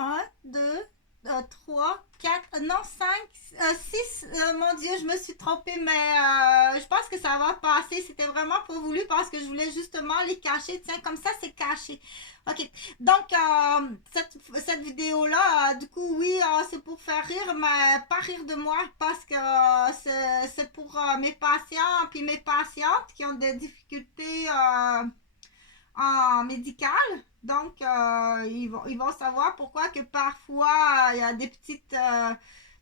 1, 2, 3, 4, non, 5, 6. Mon Dieu, je me suis trompée, mais je pense que ça va passer. C'était vraiment pas voulu parce que je voulais justement les cacher. Tiens, comme ça, c'est caché. Ok, donc cette vidéo-là, du coup, oui, c'est pour faire rire, mais pas rire de moi parce que c'est pour mes patients puis mes patientes qui ont des difficultés en médical. Donc, ils vont savoir pourquoi que parfois, il y a des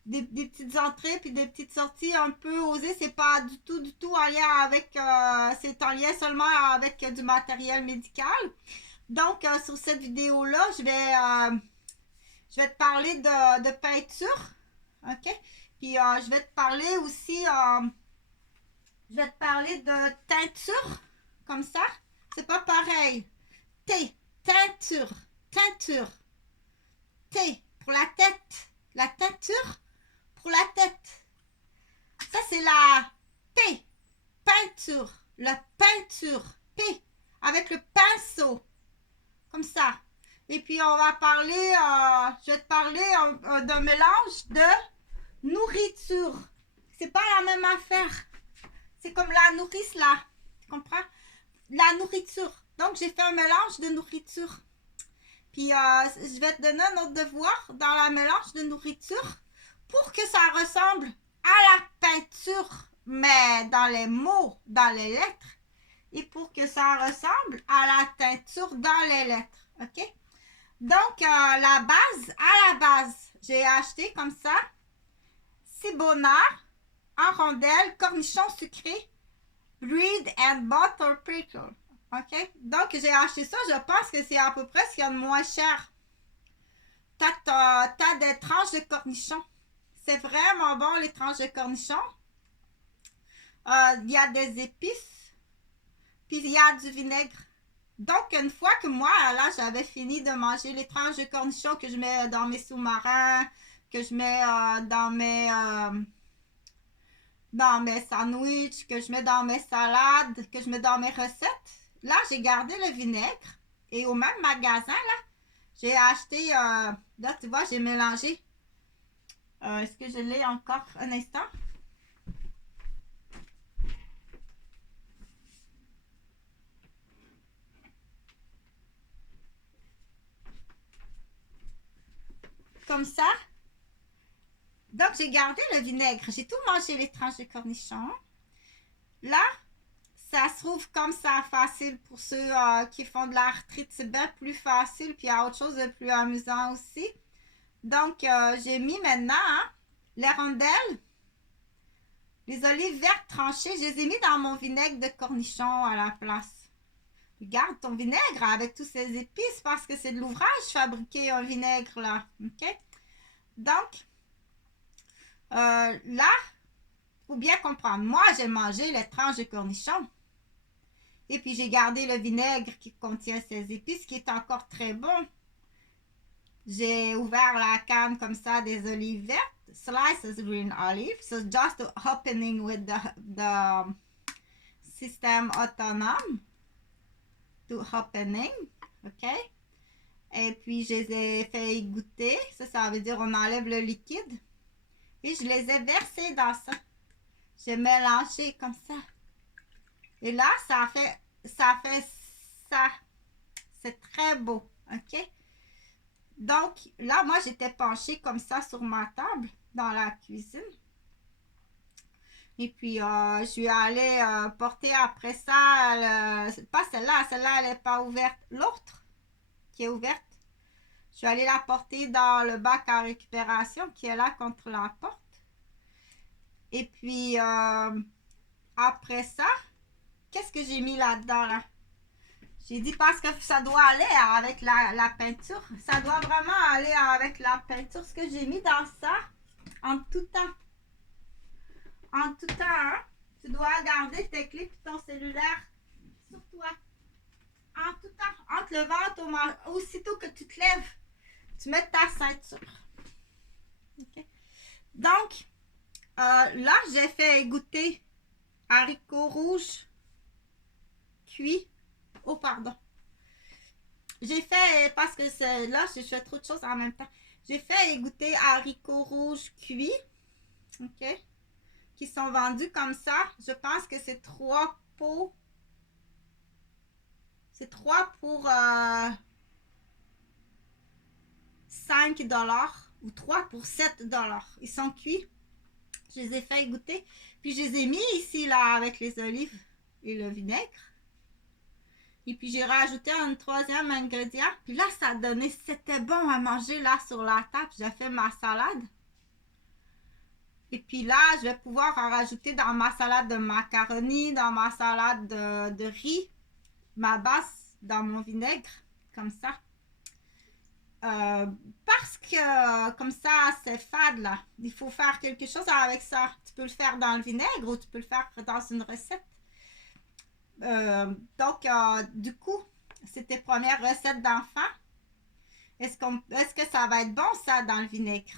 des petites entrées puis des petites sorties un peu osées. C'est pas du tout en lien avec... c'est en lien seulement avec du matériel médical. Donc, sur cette vidéo-là, je vais te parler de peinture. OK? Puis, je vais te parler aussi... je vais te parler de teinture. Comme ça. C'est pas pareil. Teinture, teinture. T pour la tête. La teinture pour la tête. Ça, c'est la P. Peinture. La peinture. P. Avec le pinceau. Comme ça. Et puis, on va parler, je vais te parler d'un mélange de nourriture. C'est pas la même affaire. C'est comme la nourrice là. Tu comprends? La nourriture. Donc, j'ai fait un mélange de nourriture. Puis, je vais te donner un autre devoir dans la mélange de nourriture pour que ça ressemble à la peinture, mais dans les mots, dans les lettres, et pour que ça ressemble à la teinture dans les lettres. OK? Donc, la base, à la base, j'ai acheté comme ça Cibona en rondelles, cornichons sucrés, bread and butter pickle. OK? Donc, j'ai acheté ça. Je pense que c'est à peu près ce qu'il y a de moins cher. T'as des tranches de cornichons. C'est vraiment bon, les tranches de cornichons. Il y a des épices. Puis, il y a du vinaigre. Donc, une fois que moi, là, j'avais fini de manger les tranches de cornichons que je mets dans mes sous-marins, que je mets dans mes sandwichs, que je mets dans mes salades, que je mets dans mes recettes, là, j'ai gardé le vinaigre. Et au même magasin, là, j'ai acheté, là, tu vois, j'ai mélangé. Est-ce que je l'ai encore un instant? Comme ça. Donc, j'ai gardé le vinaigre. J'ai tout mangé, les tranches de cornichons. Là, ça se trouve comme ça facile pour ceux qui font de l'arthrite. C'est bien plus facile. Puis, il y a autre chose de plus amusant aussi. Donc, j'ai mis maintenant les rondelles, les olives vertes tranchées. Je les ai mis dans mon vinaigre de cornichon à la place. Garde ton vinaigre avec tous ces épices parce que c'est de l'ouvrage fabriquer un vinaigre là. OK? Donc, là, faut bien comprendre. Moi, j'ai mangé les tranches de cornichons. Et puis, j'ai gardé le vinaigre qui contient ces épices qui est encore très bon. J'ai ouvert la canne comme ça des olives vertes. Slices green olives. So, just opening with the system autonome. To opening. OK? Et puis, je les ai fait égoutter. Ça veut dire on enlève le liquide. Et je les ai versés dans ça. J'ai mélangé comme ça. Et là, ça fait ça. C'est très beau. OK? Donc, là, moi, j'étais penchée comme ça sur ma table dans la cuisine. Et puis, je suis allée porter après ça, pas celle-là, elle n'est pas ouverte. L'autre qui est ouverte, je suis allée la porter dans le bac à récupération qui est là contre la porte. Et puis, après ça, qu'est-ce que j'ai mis là-dedans, là? J'ai dit parce que ça doit aller avec la peinture. Ça doit vraiment aller avec la peinture. Ce que j'ai mis dans ça, en tout temps. En tout temps, hein? Tu dois garder tes clés et ton cellulaire sur toi. En tout temps, entre le ventre, aussitôt que tu te lèves, tu mets ta ceinture. Okay. Donc, là, j'ai fait égoutter haricots rouges cuits. Oh, pardon. J'ai fait, parce que là, je fais trop de choses en même temps. J'ai fait égoutter haricots rouges cuits, ok, qui sont vendus comme ça. Je pense que c'est 3 pots. C'est 3 pour 5 $ ou 3 pour 7 $. Ils sont cuits. Je les ai fait égoutter. Puis je les ai mis ici, là, avec les olives et le vinaigre. Et puis j'ai rajouté un troisième ingrédient. Puis là, ça a donné, c'était bon à manger là sur la table. J'ai fait ma salade. Et puis là, je vais pouvoir en rajouter dans ma salade de macaroni, dans ma salade de riz, ma base dans mon vinaigre, comme ça. Parce que comme ça, c'est fade là. Il faut faire quelque chose avec ça. Tu peux le faire dans le vinaigre ou tu peux le faire dans une recette. Donc, du coup, c'est tes premières recettes d'enfants. Est-ce que ça va être bon, ça, dans le vinaigre?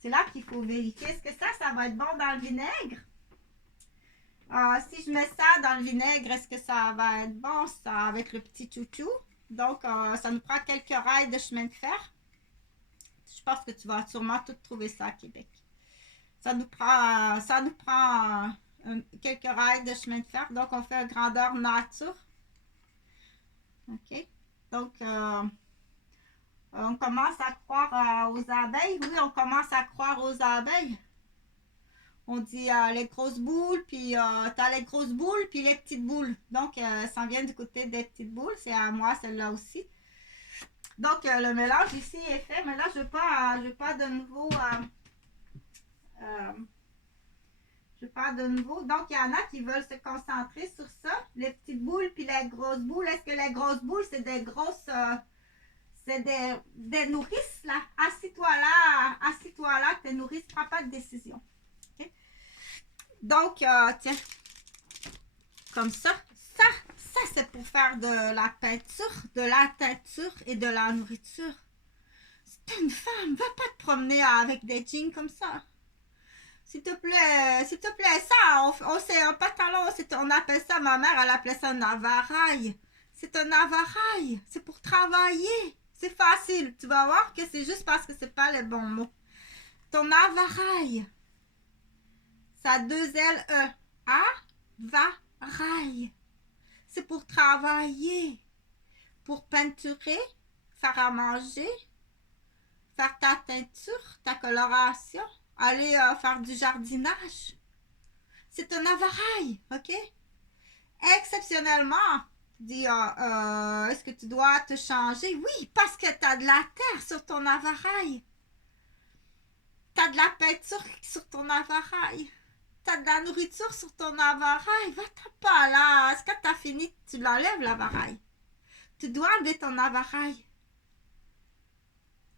C'est là qu'il faut vérifier. Est-ce que ça va être bon dans le vinaigre? Si je mets ça dans le vinaigre, est-ce que ça va être bon, ça, avec le petit chouchou? Donc, ça nous prend quelques rails de chemin de fer. Je pense que tu vas sûrement tout trouver ça à Québec. Ça nous prend quelques rails de chemin de fer. Donc, on fait une grandeur nature. OK? Donc, on commence à croire aux abeilles. Oui, on commence à croire aux abeilles. On dit les grosses boules, puis t'as les grosses boules, puis les petites boules. Donc, ça vient du côté des petites boules. C'est à moi, celle-là aussi. Donc, le mélange ici est fait. Mais là, je veux pas de nouveau... je parle de nouveau. Donc, il y en a qui veulent se concentrer sur ça. Les petites boules puis les grosses boules. Est-ce que les grosses boules, c'est des grosses... c'est des nourrices, là. Assis-toi là, tes nourrices, prends pas de décision. Okay? Donc, tiens, comme ça, c'est pour faire de la peinture, de la teinture et de la nourriture. C'est une femme, va pas te promener avec des jeans comme ça. S'il te plaît, ça, c'est un pantalon, on appelle ça, ma mère, elle appelait ça un navarail. C'est un navarail, c'est pour travailler. C'est facile, tu vas voir que c'est juste parce que c'est pas les bons mots. Ton navarail, ça a 2 L-E. A-va-rail. C'est pour travailler, pour peinturer, faire à manger, faire ta teinture, ta coloration, aller faire du jardinage. C'est un navarail, ok? Exceptionnellement, dis, est-ce que tu dois te changer? Oui, parce que tu as de la terre sur ton navarail. Tu as de la peinture sur ton navarail. Tu as de la nourriture sur ton navarail. Va-t'en pas là. Est-ce que tu as fini? Tu l'enlèves, la navarail. Tu dois enlever ton navarail.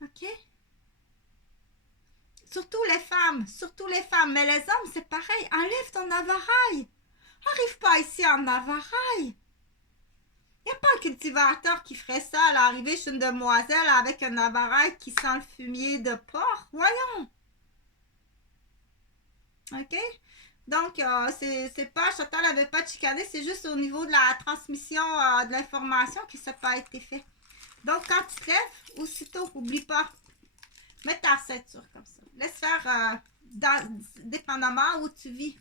Ok? Surtout les femmes. Mais les hommes, c'est pareil. Enlève ton navarail. Arrive pas ici en navarail. Il n'y a pas un cultivateur qui ferait ça à l'arrivée chez une demoiselle avec un navarail qui sent le fumier de porc. Voyons. OK? Donc, c'est pas, Chantal n'avait pas chicané, c'est juste au niveau de la transmission de l'information que ça n'a pas été fait. Donc, quand tu te lèves, aussitôt, n'oublie pas, mets ta ceinture comme ça. Laisse faire, dépendamment où tu vis,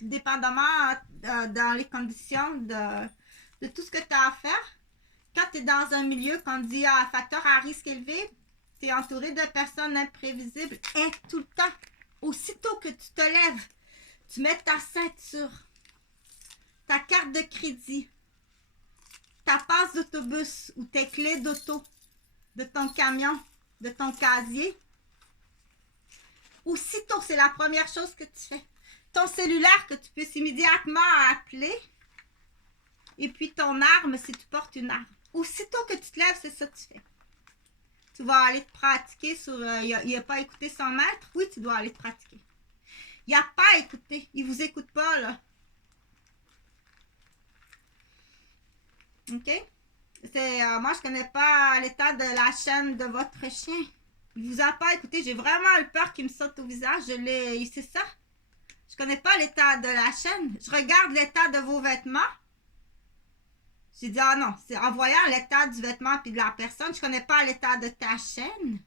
dépendamment dans les conditions de tout ce que tu as à faire. Quand tu es dans un milieu qu'on dit facteur à risque élevé, tu es entouré de personnes imprévisibles et tout le temps. Aussitôt que tu te lèves, tu mets ta ceinture, ta carte de crédit, ta passe d'autobus ou tes clés d'auto, de ton camion, de ton casier. Aussitôt, c'est la première chose que tu fais. Ton cellulaire que tu puisses immédiatement appeler. Et puis ton arme si tu portes une arme. Aussitôt que tu te lèves, c'est ça que tu fais. Tu vas aller te pratiquer sur... il n'a pas écouté son maître? Oui, tu dois aller te pratiquer. Il n'a pas écouté. Il ne vous écoute pas, là. OK? Moi, je ne connais pas l'état de la chaîne de votre chien. Il ne vous a pas écouté. J'ai vraiment eu peur qu'il me saute au visage. C'est ça. Je ne connais pas l'état de la chaîne. Je regarde l'état de vos vêtements. J'ai dit, ah non, c'est en voyant l'état du vêtement puis de la personne, je connais pas l'état de ta chaîne.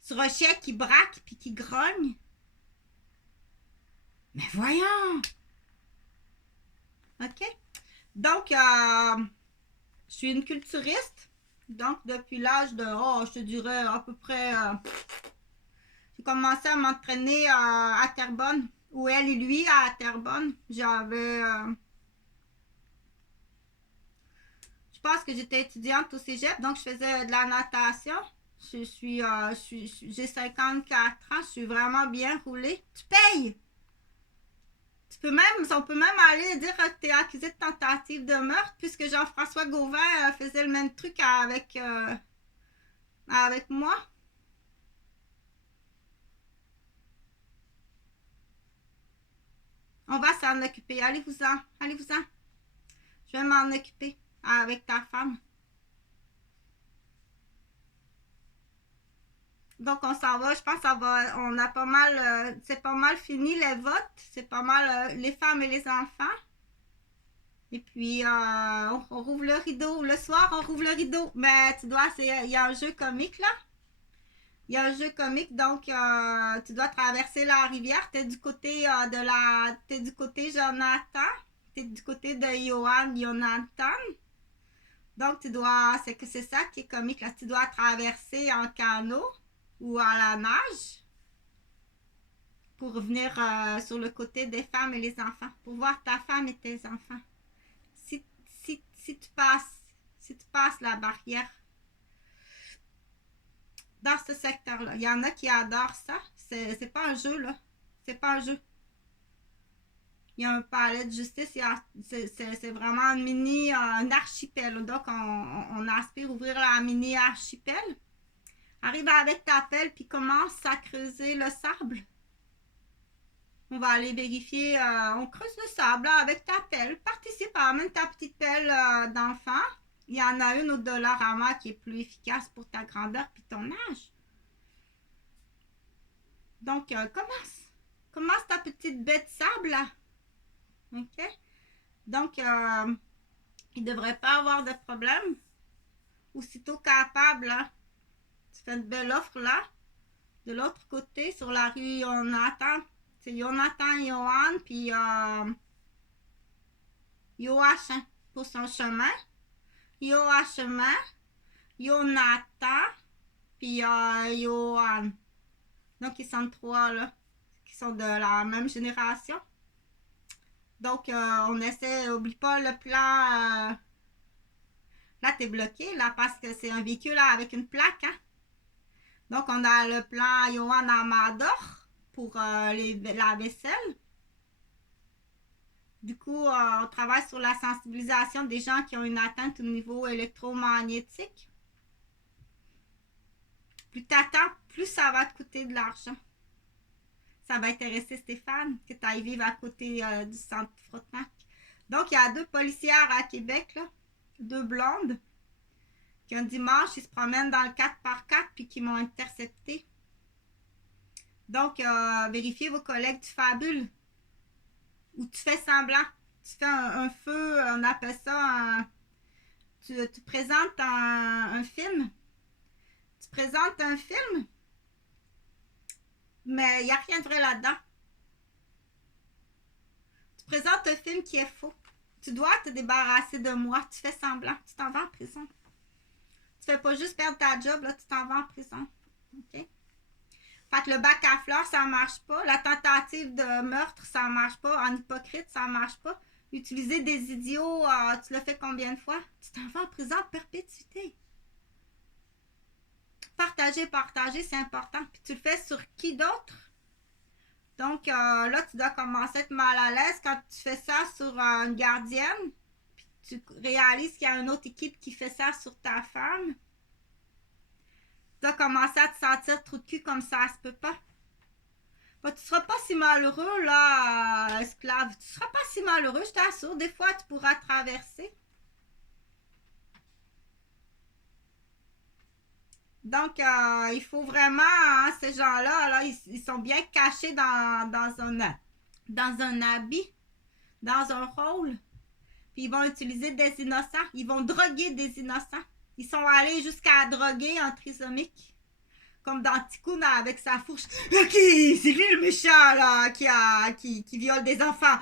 Sur un chien qui braque puis qui grogne. Mais voyons! OK? Donc, je suis une culturiste. Donc, depuis l'âge de, je te dirais à peu près, j'ai commencé à m'entraîner à Terrebonne, ou elle et lui à Terrebonne. J'avais, je pense que j'étais étudiante au cégep, donc je faisais de la natation. J'ai 54 ans, je suis vraiment bien roulée. Tu payes! On peut même aller dire que tu es accusé de tentative de meurtre, puisque Jean-François Gauvin faisait le même truc avec moi. On va s'en occuper. Allez-vous-en. Allez-vous-en. Je vais m'en occuper avec ta femme. Donc, on s'en va. Je pense on a pas mal, c'est pas mal fini les votes. C'est pas mal les femmes et les enfants. Et puis, on rouvre le rideau. Le soir, on rouvre le rideau. Mais il y a un jeu comique là. Il y a un jeu comique, donc tu dois traverser la rivière. T'es du côté t'es du côté Jonathan. T'es du côté de Jonathan. Donc c'est ça qui est comique là. Tu dois traverser en canot ou à la nage pour revenir sur le côté des femmes et les enfants, pour voir ta femme et tes enfants. Si tu passes la barrière dans ce secteur-là, il y en a qui adorent ça. C'est pas un jeu, là. C'est pas un jeu. Il y a un palais de justice, c'est vraiment un archipel. Donc, on aspire ouvrir la mini archipel. Arrive avec ta pelle, puis commence à creuser le sable. On va aller vérifier, on creuse le sable là, avec ta pelle. Participe, amène ta petite pelle d'enfant. Il y en a une au Dollarama qui est plus efficace pour ta grandeur puis ton âge. Donc, commence ta petite baie de sable là. OK? Donc, il ne devrait pas avoir de problème. Aussitôt capable, là, tu fais une belle offre là. De l'autre côté, sur la rue Jonathan, c'est Jonathan Johan, puis Joachim pour son chemin. Joachim, Jonathan, puis Johan. Donc, ils sont trois là, qui sont de la même génération. Donc, on essaie, oublie pas le plan. Là, t'es bloqué, là, parce que c'est un véhicule là, avec une plaque, hein. Donc, on a le plan Johan Amador pour la vaisselle. Du coup, on travaille sur la sensibilisation des gens qui ont une atteinte au niveau électromagnétique. Plus t'attends, plus ça va te coûter de l'argent. Ça va intéresser Stéphane, que tu ailles vivre à côté du centre Frontenac. Donc, il y a 2 policières à Québec, là, 2 blondes, qui un dimanche, ils se promènent dans le 4x4 puis qui m'ont intercepté. Donc, vérifiez vos collègues du Fabule. Ou tu fais semblant. Tu fais un feu, on appelle ça tu présentes un film. Tu présentes un film, mais il n'y a rien de vrai là-dedans. Tu présentes un film qui est faux. Tu dois te débarrasser de moi. Tu fais semblant. Tu t'en vas en prison. Tu fais pas juste perdre ta job, là, tu t'en vas en prison. OK? Fait que le bac à fleurs, ça marche pas. La tentative de meurtre, ça marche pas. En hypocrite, ça marche pas. Utiliser des idiots, tu le fais combien de fois? Tu t'en vas en prison à perpétuité. Partager, c'est important. Puis tu le fais sur qui d'autre? Donc là, tu dois commencer à être mal à l'aise quand tu fais ça sur une gardienne. Puis tu réalises qu'il y a une autre équipe qui fait ça sur ta femme. Tu dois commencer à te sentir trou de cul comme ça se peut pas. Bah, tu seras pas si malheureux, là, esclave. Tu seras pas si malheureux, je t'assure. Des fois, tu pourras traverser. Donc, il faut vraiment, hein, ces gens-là, là, ils sont bien cachés dans un habit, dans un rôle. Puis ils vont utiliser des innocents. Ils vont droguer des innocents. Ils sont allés jusqu'à droguer un trisomique. Comme dans Tikkun avec sa fourche. Ok, c'est lui le méchant là qui viole des enfants.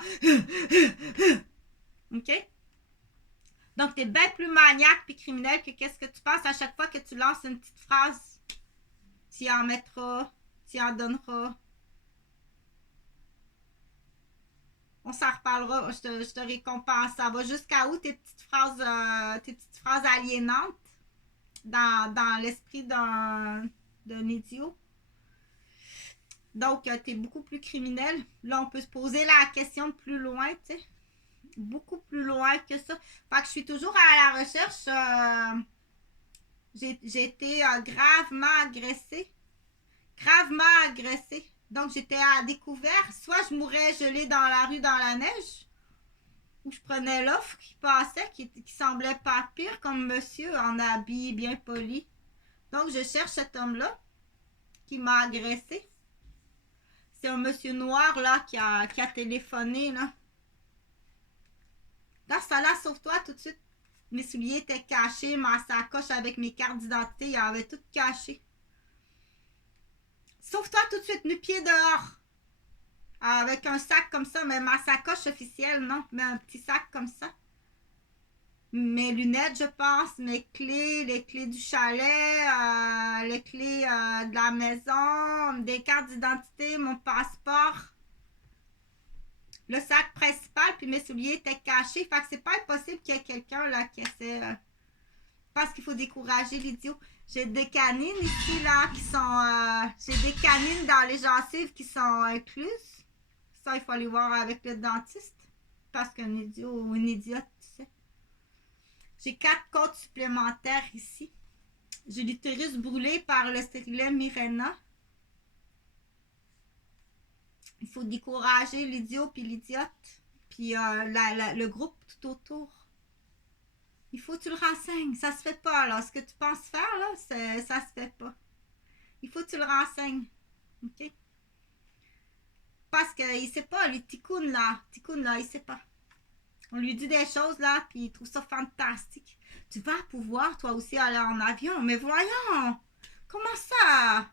Ok? Donc, t'es bien plus maniaque puis criminel que qu'est-ce que tu penses à chaque fois que tu lances une petite phrase. Tu en mettras, tu en donneras. On s'en reparlera, je te récompense. Ça va jusqu'à où tes petites phrases aliénantes dans l'esprit d'un idiot. Donc, t'es beaucoup plus criminel. Là, on peut se poser la question de plus loin, tu sais. Beaucoup plus loin que ça. Fait que je suis toujours à la recherche. J'ai été gravement agressée. Gravement agressée. Donc, j'étais à découvert. Soit je mourais gelée dans la rue dans la neige, ou je prenais l'offre qui passait, qui semblait pas pire, comme monsieur en habit bien poli. Donc, je cherche cet homme-là qui m'a agressée. C'est un monsieur noir, là, qui a téléphoné, là. Dans ce là, sauve-toi tout de suite. Mes souliers étaient cachés, ma sacoche avec mes cartes d'identité, il avait tout caché. Sauve-toi tout de suite, nu-pied dehors. Avec un sac comme ça, mais ma sacoche officielle, non. Mais un petit sac comme ça. Mes lunettes, je pense, mes clés, les clés du chalet, les clés de la maison, des cartes d'identité, mon passeport. Le sac principal, puis mes souliers étaient cachés. Fait que c'est pas impossible qu'il y ait quelqu'un là qui essaie. Parce qu'il faut décourager l'idiot. J'ai des canines ici, là, qui sont. J'ai des canines dans les gencives qui sont incluses. Ça, il faut aller voir avec le dentiste. Parce qu'un idiot ou une idiote, tu sais. J'ai 4 côtes supplémentaires ici. J'ai l'utérus brûlé par le stérilet Mirena. Il faut décourager l'idiot puis l'idiote. Puis le groupe tout autour. Il faut que tu le renseignes. Ça se fait pas, là. Ce que tu penses faire, là, ça se fait pas. Il faut que tu le renseignes. OK? Parce qu'il sait pas, le Tikkun, là, il sait pas. On lui dit des choses, là, puis il trouve ça fantastique. Tu vas pouvoir, toi aussi, aller en avion. Mais voyons! Comment ça?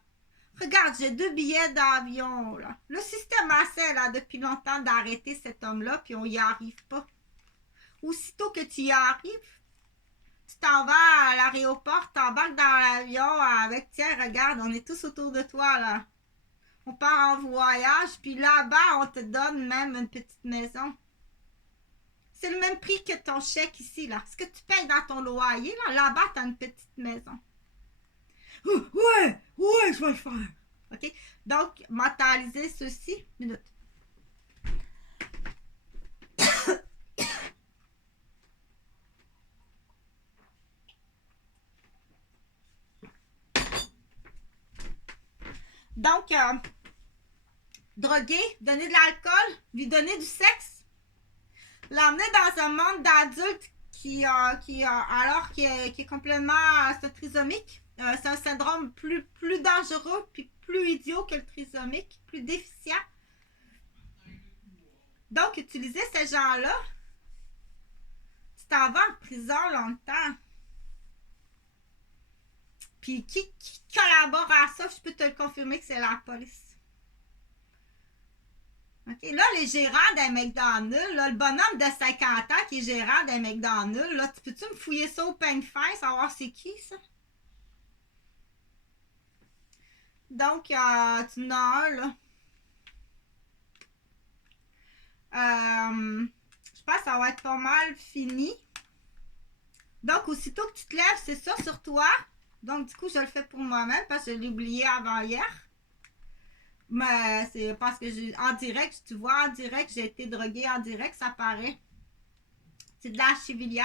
Regarde, j'ai 2 billets d'avion, là. Le système essaie, là, depuis longtemps d'arrêter cet homme-là, puis on y arrive pas. Aussitôt que tu y arrives, tu t'en vas à l'aéroport, t'embarques dans l'avion avec, tiens, regarde, on est tous autour de toi, là. On part en voyage, puis là-bas, on te donne même une petite maison. C'est le même prix que ton chèque ici, là. Ce que tu payes dans ton loyer, là-bas, t'as une petite maison. Ouais, je vais le faire. OK? Donc, mentaliser ceci. Minute. Donc, droguer, donner de l'alcool, lui donner du sexe, l'emmener dans un monde d'adultes qui est complètement trisomique. C'est un syndrome plus dangereux puis plus idiot que le trisomique, plus déficient. Donc, utiliser ces gens-là, tu t'en vas en prison longtemps. Puis qui collabore à ça, je peux te le confirmer que c'est la police. OK, là, les gérants d'un McDonald's, là, le bonhomme de 50 ans qui est gérant d'un McDonald's, là, peux-tu me fouiller ça au peigne fin, savoir c'est qui, ça? Donc, tu en as un, là. Je pense que ça va être pas mal fini. Donc, aussitôt que tu te lèves, c'est ça sur toi. Donc, du coup, je le fais pour moi-même parce que je l'ai oublié avant hier. Mais c'est parce que en direct, tu vois, en direct, j'ai été droguée en direct, ça paraît. C'est de la Sylvia.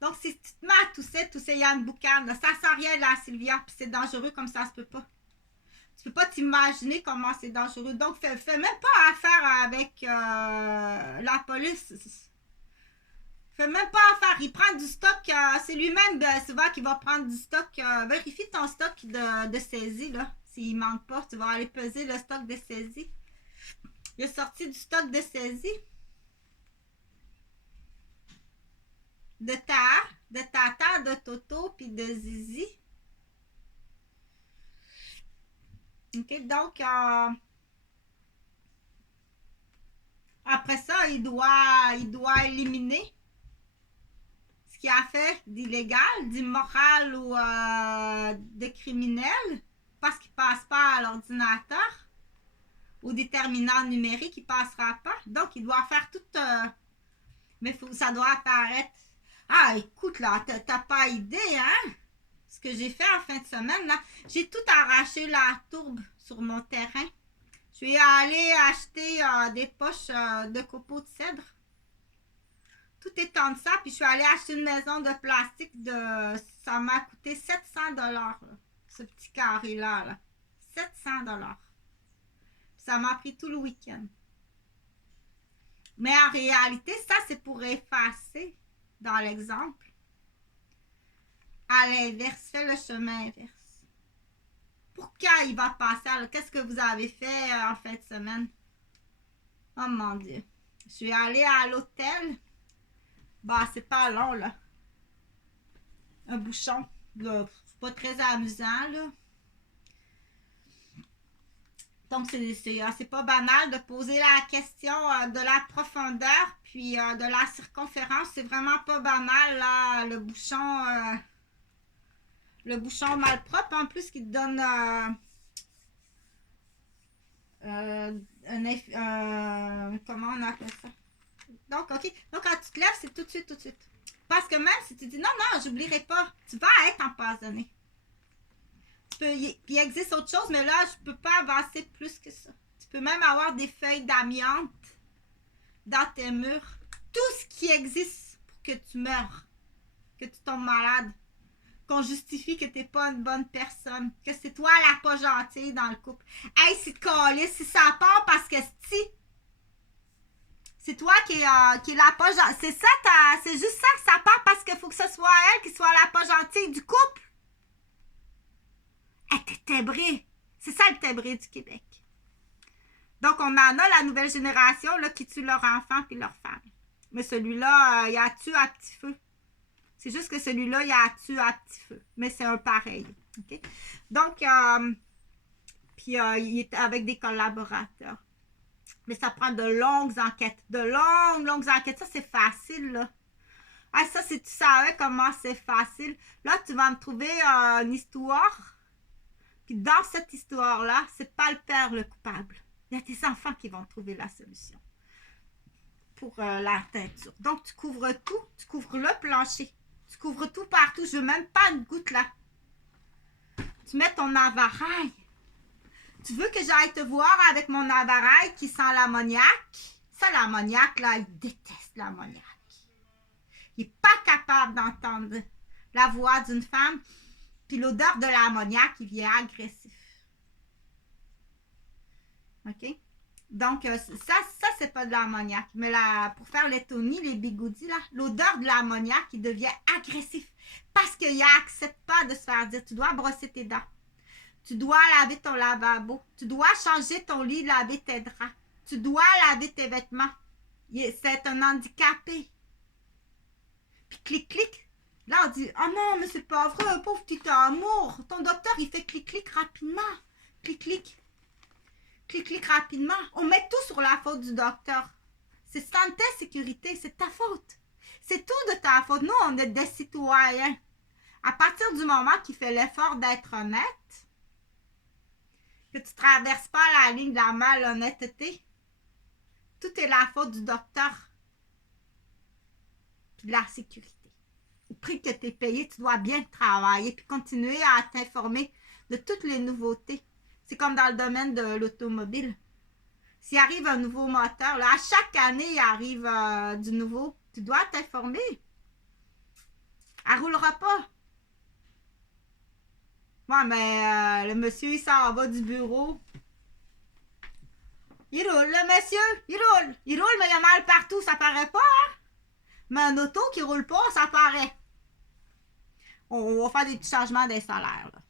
Donc, si tu te mets à tousser Yann Boucan, ça sent rien de la Sylvia, puis c'est dangereux comme ça se peut pas. Tu peux pas t'imaginer comment c'est dangereux. Donc, fais même pas affaire avec la police. Fais même pas affaire. Il prend du stock. C'est lui-même souvent qui va prendre du stock. Vérifie ton stock de saisie, là. S'il manque pas, tu vas aller peser le stock de saisie. Il a sorti du stock de saisie. de Tata, de Toto, puis de Zizi. OK, donc, après ça, il doit éliminer ce qu'il a fait d'illégal, d'immoral ou de criminel parce qu'il ne passe pas à l'ordinateur ou des terminaux numériques, il ne passera pas. Donc, il doit faire tout... mais ça doit apparaître. Ah, écoute, là, t'as pas idée, hein? Ce que j'ai fait en fin de semaine, là. J'ai tout arraché la tourbe sur mon terrain. Je suis allée acheter des poches de copeaux de cèdre. Tout étant de ça, puis je suis allée acheter une maison de plastique ça m'a coûté 700$, ce petit carré-là, là. 700$. Ça m'a pris tout le week-end. Mais en réalité, ça, c'est pour effacer, dans l'exemple. À l'inverse, fais le chemin inverse. Pourquoi il va passer? Qu'est-ce que vous avez fait en fin de semaine? Oh mon Dieu. Je suis allée à l'hôtel. Bah, c'est pas long, là. Un bouchon. C'est pas très amusant, là. Donc, c'est pas banal de poser la question de la profondeur puis de la circonférence. C'est vraiment pas banal, là, le bouchon malpropre, en plus, qui te donne comment on appelle ça? Donc, OK. Donc, quand tu te lèves, c'est tout de suite, tout de suite. Parce que même si tu dis non, j'oublierai pas, tu vas être empoisonné. Il existe autre chose, mais là, je peux pas avancer plus que ça. Tu peux même avoir des feuilles d'amiante dans tes murs. Tout ce qui existe pour que tu meurs, que tu tombes malade, qu'on justifie que t'es pas une bonne personne, que c'est toi la pas gentille dans le couple. Hey, c'est calé, si ça part parce que c'est toi qui est la pas gentille. C'est ça, c'est juste ça que ça part parce qu'il faut que ce soit elle qui soit la pas gentille du couple. Hey, t'es tébré. C'est ça le tébré du Québec. Donc, on en a la nouvelle génération là, qui tue leurs enfants puis leurs femmes. Mais celui-là, il a tué à petit feu. C'est juste que celui-là, il a tué à petit feu. Mais c'est un pareil. Okay? Donc, puis il est avec des collaborateurs. Mais ça prend de longues enquêtes. De longues enquêtes. Ça, c'est facile, là. Ah, ça, si tu savais comment c'est facile. Là, tu vas me trouver une histoire. Puis dans cette histoire-là, c'est pas le père le coupable. Il y a tes enfants qui vont trouver la solution pour la teinture. Donc, tu couvres tout. Tu couvres le plancher. Tu couvres tout partout. Je veux même pas une goutte là. Tu mets ton avarail. Tu veux que j'aille te voir avec mon avarail qui sent l'ammoniac? Ça, l'ammoniac, là, il déteste l'ammoniac. Il n'est pas capable d'entendre la voix d'une femme. Puis l'odeur de l'ammoniac, il vient agressif. OK? Donc, ça c'est pas de l'ammoniac. Mais là, pour faire les tonis, les bigoudis, là, l'odeur de l'ammoniac, il devient agressif. Parce qu'il n'accepte pas de se faire dire, tu dois brosser tes dents. Tu dois laver ton lavabo. Tu dois changer ton lit, laver tes draps. Tu dois laver tes vêtements. C'est un handicapé. Puis clic. Là, on dit, oh non, mais c'est pas vrai, pauvre petit amour. Ton docteur, il fait clic rapidement. Clic rapidement. On met tout sur la faute du docteur. C'est santé, sécurité, c'est ta faute. C'est tout de ta faute. Nous, on est des citoyens. À partir du moment qu'il fait l'effort d'être honnête, que tu ne traverses pas la ligne de la malhonnêteté, tout est la faute du docteur puis de la sécurité. Au prix que tu es payé, tu dois bien travailler puis continuer à t'informer de toutes les nouveautés. C'est comme dans le domaine de l'automobile. S'il arrive un nouveau moteur, là, à chaque année, il arrive du nouveau. Tu dois t'informer. Elle ne roulera pas. Ouais, mais le monsieur, il s'en va du bureau. Il roule, le monsieur. Il roule, mais il y a mal partout, ça paraît pas, hein? Mais un auto qui roule pas, ça paraît. On va faire des petits changements des salaires, là.